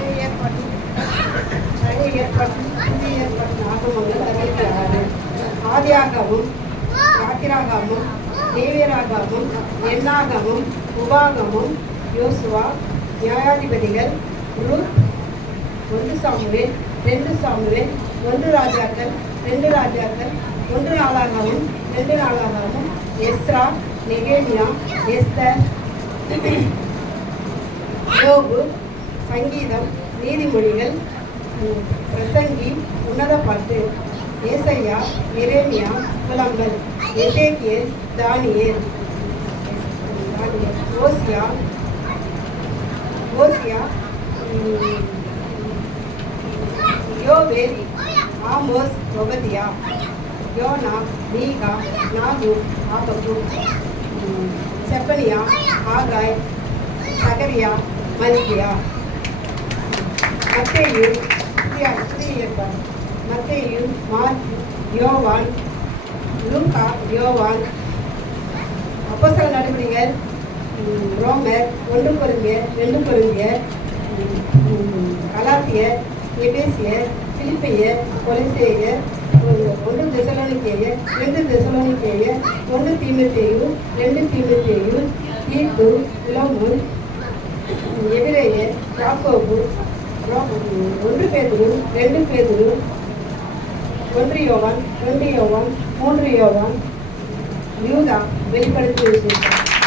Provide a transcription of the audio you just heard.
புதிய ஏற்பாட்டு புதிய ஏற்பாட்டு ஆகமங்கள் அறுபத்தி ஆறு ஆதியாகமும் உபாகமும் யோசுவா நியாயாதிபதிகள் குரு ஒன்று சாமுவேல் ரெண்டு சாமுவேல் ஒன்று ராஜாக்கள் ரெண்டு ராஜாக்கள் ஒன்று நாளாகவும் ரெண்டு நாளாகவும் எஸ்ரா நெகேமியா எஸ்தர் யோகு சங்கீதம் நீதிமொழிகள் பிரசங்கி உன்னத பாட்டு ஏசையா எரேமியா புலம்பல் எசேக்கியல் தானியல். ஓசியா ஓசியா யோவேல் ஆமோஸ் ஒபதியா யோனா மீகா நாகு ஆபகு செப்பனியா ஆகாய் சகரியா மல்கியா. மத்தேயு புதிய மத்தேயு மார்க் யோவான் லூக்கா யோவான். அப்போஸ்தல நடவடிக்கைகள் ரோமர் ஒன்று பொருந்தியர் ரெண்டு பொருந்தியர் கலாத்தியர் எபேசியர் பிலிப்பையர் கொலைசேயர் ஒன்று- ஒன்று ரெண்டு தெசலோனிக்கேயர் ஒன்று தீமத்தேயு ரெண்டு தீமத்தேயு தீர்ப்பு உலமுன் எபிரேயர் யாக்கோபு அப்புறம் ஒன்று பேதுரு ரெண்டு பேதுரு ஒன்று யோவான் ரெண்டு யோவான் மூன்று யோவான் யூதா வெளிப்படுத்தி விசேஷம்